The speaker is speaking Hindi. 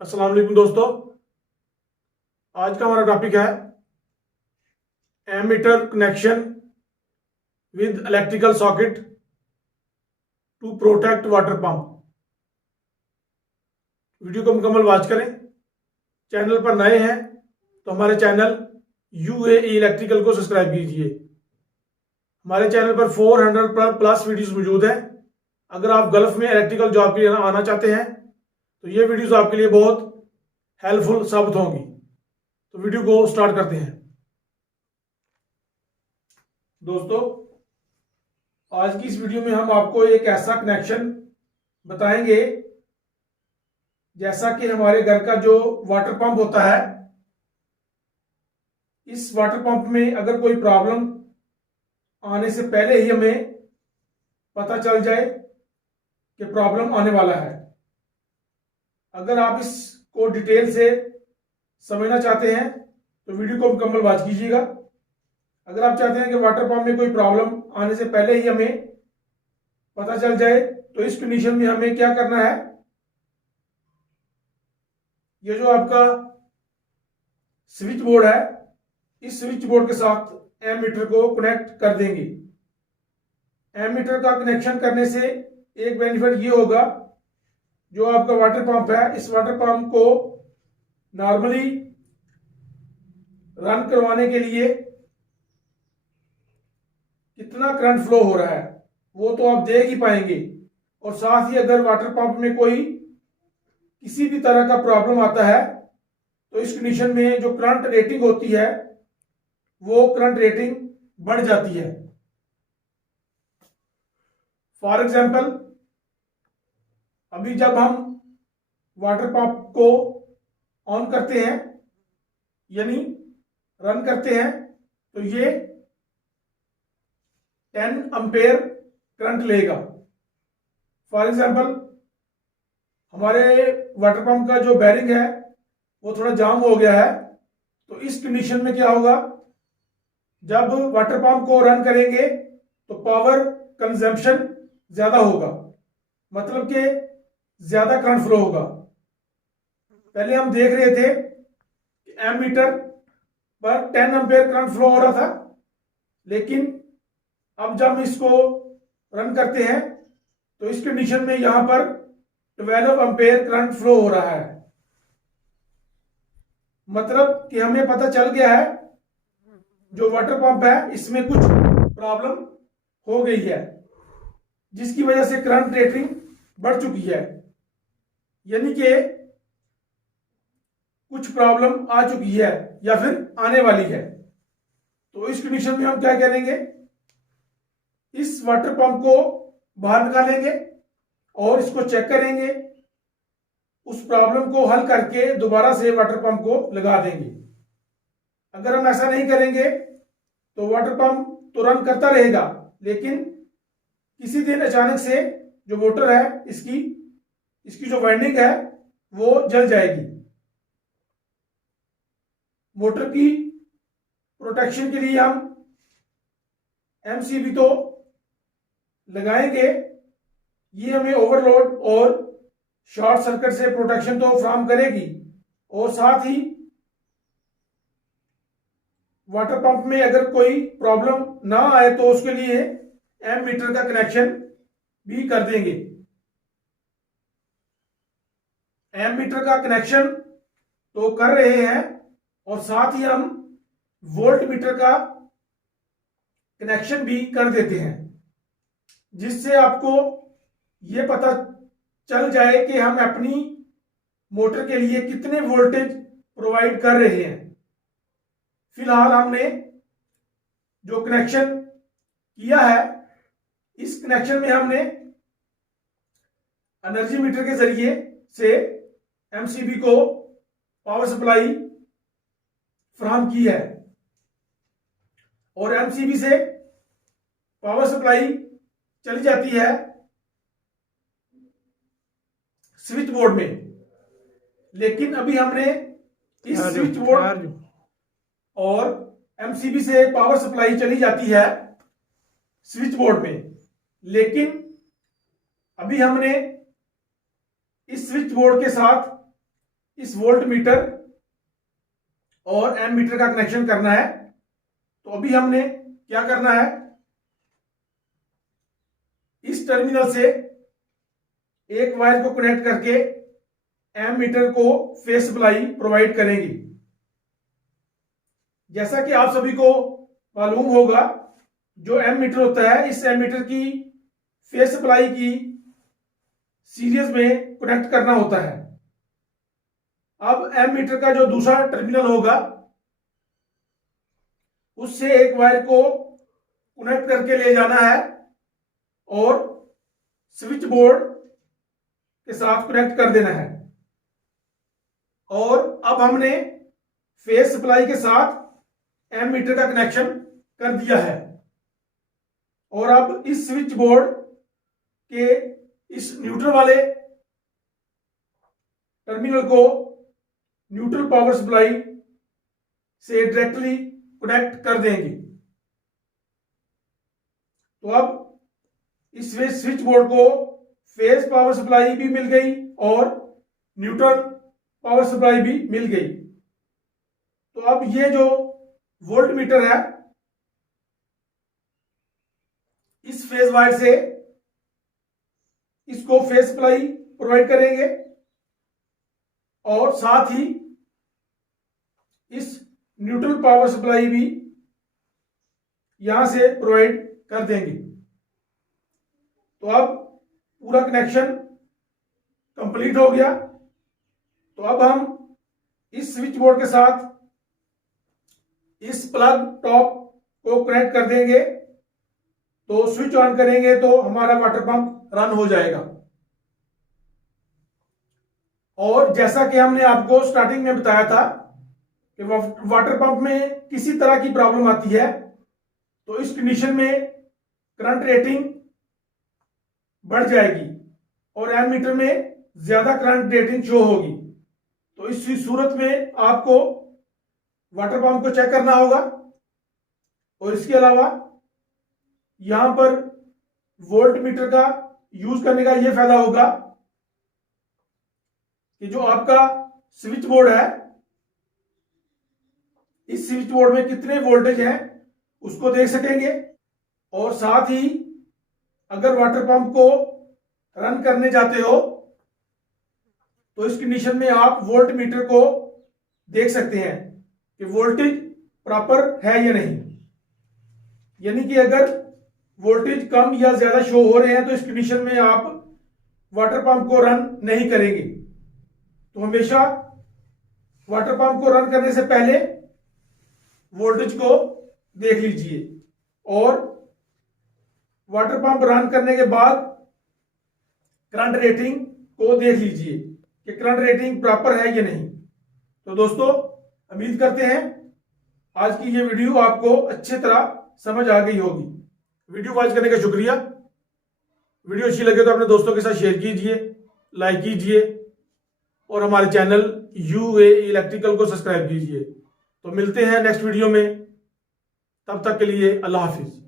अस्सलाम वालेकुम दोस्तों। आज का हमारा टॉपिक है ammeter connection with electrical socket to protect water pump. Video को मुकम्मल वॉच करें। चैनल पर नए हैं तो हमारे चैनल यूएई इलेक्ट्रिकल को सब्सक्राइब कीजिए। हमारे चैनल पर 400 प्लस वीडियोस मौजूद हैं। अगर आप गल्फ में इलेक्ट्रिकल जॉब के लिए आना चाहते हैं तो ये वीडियोस आपके लिए बहुत हेल्पफुल साबित होंगी। तो वीडियो को स्टार्ट करते हैं। दोस्तों, आज की इस वीडियो में हम आपको एक ऐसा कनेक्शन बताएंगे जैसा कि हमारे घर का जो वाटर पंप होता है, इस वाटर पंप में अगर कोई प्रॉब्लम आने से पहले ही हमें पता चल जाए कि प्रॉब्लम आने वाला है। अगर आप इसको डिटेल से समझना चाहते हैं तो वीडियो को मुकम्मल वॉच कीजिएगा। अगर आप चाहते हैं कि वाटर पंप में कोई प्रॉब्लम आने से पहले ही हमें पता चल जाए तो इस कंडीशन में हमें क्या करना है, ये जो आपका स्विच बोर्ड है, इस स्विच बोर्ड के साथ एमीटर को कनेक्ट कर देंगे। एमीटर का कनेक्शन करने से एक बेनिफिट ये होगा, जो आपका वाटर पंप है, इस वाटर पंप को नॉर्मली रन करवाने के लिए कितना करंट फ्लो हो रहा है वो तो आप देख ही पाएंगे। और साथ ही अगर वाटर पंप में कोई किसी भी तरह का प्रॉब्लम आता है तो इस कंडीशन में जो करंट रेटिंग होती है वो करंट रेटिंग बढ़ जाती है। फॉर एग्जाम्पल, अभी जब हम वाटर पंप को ऑन करते हैं यानी रन करते हैं तो ये 10 एम्पेयर करंट लेगा। फॉर एग्जाम्पल, हमारे वाटर पंप का जो बैरिंग है वो थोड़ा जाम हो गया है, तो इस कंडीशन में क्या होगा, जब वाटर पंप को रन करेंगे तो पावर कंजम्पशन ज्यादा होगा, मतलब कि ज्यादा करंट फ्लो होगा। पहले हम देख रहे थे कि एमीटर पर 10 एम्पेयर करंट फ्लो हो रहा था, लेकिन अब जब हम इसको रन करते हैं तो इस कंडीशन में यहां पर 12 एम्पेयर करंट फ्लो हो रहा है। मतलब कि हमें पता चल गया है जो वाटर पंप है इसमें कुछ प्रॉब्लम हो गई है, जिसकी वजह से करंट रेटिंग बढ़ चुकी है, यानी कि कुछ प्रॉब्लम आ चुकी है या फिर आने वाली है। तो इस कंडीशन में हम क्या करेंगे, इस वाटर पंप को बाहर निकालेंगे और इसको चेक करेंगे, उस प्रॉब्लम को हल करके दोबारा से वाटर पंप को लगा देंगे। अगर हम ऐसा नहीं करेंगे तो वाटर पंप तो रन करता रहेगा, लेकिन किसी दिन अचानक से जो मोटर है इसकी जो वाइंडिंग है वो जल जाएगी। मोटर की प्रोटेक्शन के लिए हम एमसीबी तो लगाएंगे, ये हमें ओवरलोड और शॉर्ट सर्किट से प्रोटेक्शन तो फ्राहम करेगी, और साथ ही वाटर पंप में अगर कोई प्रॉब्लम ना आए तो उसके लिए एमीटर का कनेक्शन भी कर देंगे। एमीटर का कनेक्शन तो कर रहे हैं और साथ ही हम वोल्ट मीटर का कनेक्शन भी कर देते हैं, जिससे आपको यह पता चल जाए कि हम अपनी मोटर के लिए कितने वोल्टेज प्रोवाइड कर रहे हैं। फिलहाल हमने जो कनेक्शन किया है, इस कनेक्शन में हमने एनर्जी मीटर के जरिए से एमसीबी को पावर सप्लाई फ्राहम की है, और एमसीबी से पावर सप्लाई चली जाती है स्विच बोर्ड में। लेकिन अभी हमने इस स्विच बोर्ड और एमसीबी से पावर सप्लाई चली जाती है स्विच बोर्ड में, लेकिन अभी हमने इस स्विच बोर्ड के साथ इस वोल्ट मीटर और एम मीटर का कनेक्शन करना है। तो अभी हमने क्या करना है, इस टर्मिनल से एक वायर को कनेक्ट करके एम मीटर को फेस सप्लाई प्रोवाइड करेंगे। जैसा कि आप सभी को मालूम होगा, जो एम मीटर होता है, इस एम मीटर की फेस सप्लाई की सीरीज में कनेक्ट करना होता है। अब एम मीटर का जो दूसरा टर्मिनल होगा उससे एक वायर को कनेक्ट करके ले जाना है और स्विच बोर्ड के साथ कनेक्ट कर देना है। और अब हमने फेस सप्लाई के साथ एम मीटर का कनेक्शन कर दिया है। और अब इस स्विच बोर्ड के इस न्यूट्रल वाले टर्मिनल को न्यूट्रल पावर सप्लाई से डायरेक्टली कनेक्ट कर देंगे। तो अब इस स्विच बोर्ड को फेस पावर सप्लाई भी मिल गई और न्यूट्रल पावर सप्लाई भी मिल गई। तो अब ये जो वोल्ट मीटर है, इस फेज वायर से इसको फेस सप्लाई प्रोवाइड करेंगे और साथ ही इस न्यूट्रल पावर सप्लाई भी यहां से प्रोवाइड कर देंगे। तो अब पूरा कनेक्शन कंप्लीट हो गया। तो अब हम इस स्विच बोर्ड के साथ इस प्लग टॉप को कनेक्ट कर देंगे। तो स्विच ऑन करेंगे तो हमारा वाटर पंप रन हो जाएगा। और जैसा कि हमने आपको स्टार्टिंग में बताया था कि वाटर पंप में किसी तरह की प्रॉब्लम आती है तो इस कंडीशन में करंट रेटिंग बढ़ जाएगी और एम मीटर में ज्यादा करंट रेटिंग शो होगी। तो इस सूरत में आपको वाटर पंप को चेक करना होगा। और इसके अलावा यहां पर वोल्ट मीटर का यूज करने का यह फायदा होगा कि जो आपका स्विच बोर्ड है, इस स्विच बोर्ड में कितने वोल्टेज हैं उसको देख सकेंगे। और साथ ही अगर वाटर पंप को रन करने जाते हो तो इस कंडीशन में आप वोल्ट मीटर को देख सकते हैं कि वोल्टेज प्रॉपर है या नहीं। यानी कि अगर वोल्टेज कम या ज्यादा शो हो रहे हैं तो इस कंडीशन में आप वाटर पंप को रन नहीं करेंगे। तो हमेशा वाटर पंप को रन करने से पहले वोल्टेज को देख लीजिए और वाटर पंप रन करने के बाद करंट रेटिंग को देख लीजिए कि करंट रेटिंग प्रॉपर है या नहीं। तो दोस्तों, उम्मीद करते हैं आज की ये वीडियो आपको अच्छी तरह समझ आ गई होगी। वीडियो वॉच करने का शुक्रिया। वीडियो अच्छी लगे तो अपने दोस्तों के साथ शेयर कीजिए, लाइक कीजिए और हमारे चैनल UA इलेक्ट्रिकल को सब्सक्राइब कीजिए। तो मिलते हैं नेक्स्ट वीडियो में, तब तक के लिए अल्लाह हाफिज।